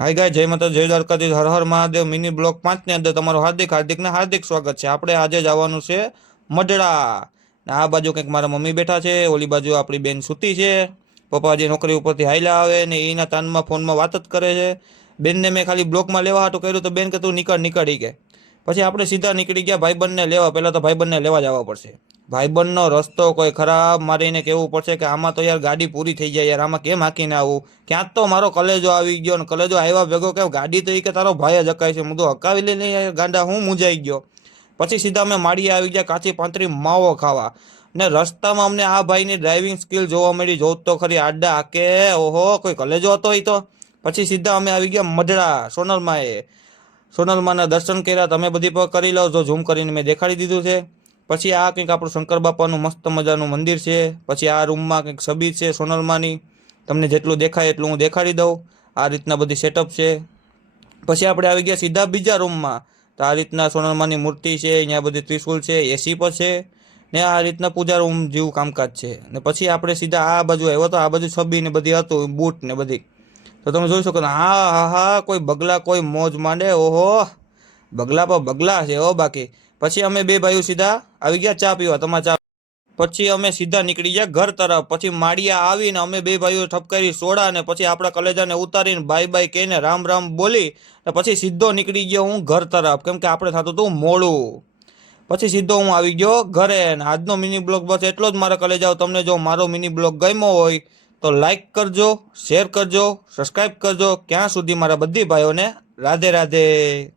હાય ગાય, જય માતા, જય દ્વારકાધીશ, હર હર મહાદેવ. મિની બ્લોક 5 ની અંદર તમારું હાર્દિક હાર્દિક ને હાર્દિક સ્વાગત છે. આપણે આજે જવાનું છે મઢડા. ને આ બાજુ કંઈક મારા મમ્મી બેઠા છે, ઓલી બાજુ આપણી બેન સૂતી છે, પપ્પાજી નોકરી ઉપરથી હાલ્યા આવે ને એના તાનમાં ફોનમાં વાત જ કરે છે. બેનને મેં ખાલી બ્લોકમાં લેવા હાટું કર્યું તો બેન કે તું નીકળ નીકળ ઈ કે. પછી આપણે સીધા નીકળી ગયા ભાઈબંધને લેવા. પહેલાં તો ભાઈબંધને લેવા જવા પડશે. ભાઈબંધનો રસ્તો કોઈ ખરાબ, મારે એને કહેવું પડશે કે આમાં તો યાર ગાડી પૂરી થઈ જાય યાર, આમાં કેમ હાંકીને આવું. ક્યાં તો મારો કલેજો આવી ગયો ને કલેજો આવ્યા ભેગો કે ગાડી તો એ કે તારો ભાઈ જ હકાય છે. હું તો હકાવી લઈને યાર ગાંડા હું મૂંઝાઈ ગયો. પછી સીધા અમે માળીએ આવી ગયા કાચી પાંતરી માવો ખાવા. ને રસ્તામાં અમને આ ભાઈની ડ્રાઇવિંગ સ્કિલ જોવા મળી. જોત તો ખરી આડા હાકે, ઓહો કોઈ કલેજો હતો એ તો. પછી સીધા અમે આવી ગયા મઢડા સોનલમાએ. સોનલમાના દર્શન કર્યા. તમે બધી પર કરી લો, જો ઝૂમ કરીને મેં દેખાડી દીધું છે. પછી આ કંઈક આપણું શંકર બાપાનું મસ્ત મજાનું મંદિર છે. પછી આ રૂમમાં કંઈક છબી છે સોનલમાની. તમને જેટલું દેખાય એટલું હું દેખાડી દઉં. આ રીતના બધી સેટઅપ છે. પછી આપણે આવી ગયા સીધા બીજા રૂમમાં. તો આ રીતના સોનલમાની મૂર્તિ છે, અહીંયા બધી ત્રિશુલ છે, એસી પર છે ને આ રીતના પૂજા રૂમ જેવું કામકાજ છે. ને પછી આપણે સીધા આ બાજુ આવ્યો તો આ બાજુ છબી ને બધી હતું, બૂટ ને બધી. તો તમે જોઈ શકો ને, હા હા હા, કોઈ બગલા કોઈ મોજ માંડે, ઓહો બગલા પર બગલા છે હો બાકી. પછી અમે બે ભાઈઓ સીધા આવી ગયા ચા પીવા. તમારા ચા પછી અમે સીધા નીકળી ગયા ઘર તરફ. પછી માળિયા આવીને અમે બે ભાઈઓ ઠપકારી સોડા ને પછી આપણા કલેજાને ઉતારીને બાય બાય કહીને રામ રામ બોલી ને પછી સીધો નીકળી ગયો હું ઘર તરફ, કેમ કે આપણે થતું હતું મોડું. પછી સીધો હું આવી ગયો ઘરે. ને આજનો મિની બ્લોગ બસ એટલો જ મારા કલેજાઓ. તમને જો મારો મિની બ્લોગ ગમ્યો હોય તો લાઈક કરજો, શેર કરજો, સબસ્ક્રાઈબ કરજો. ક્યાં સુધી મારા બધી ભાઈઓને રાધે રાધે.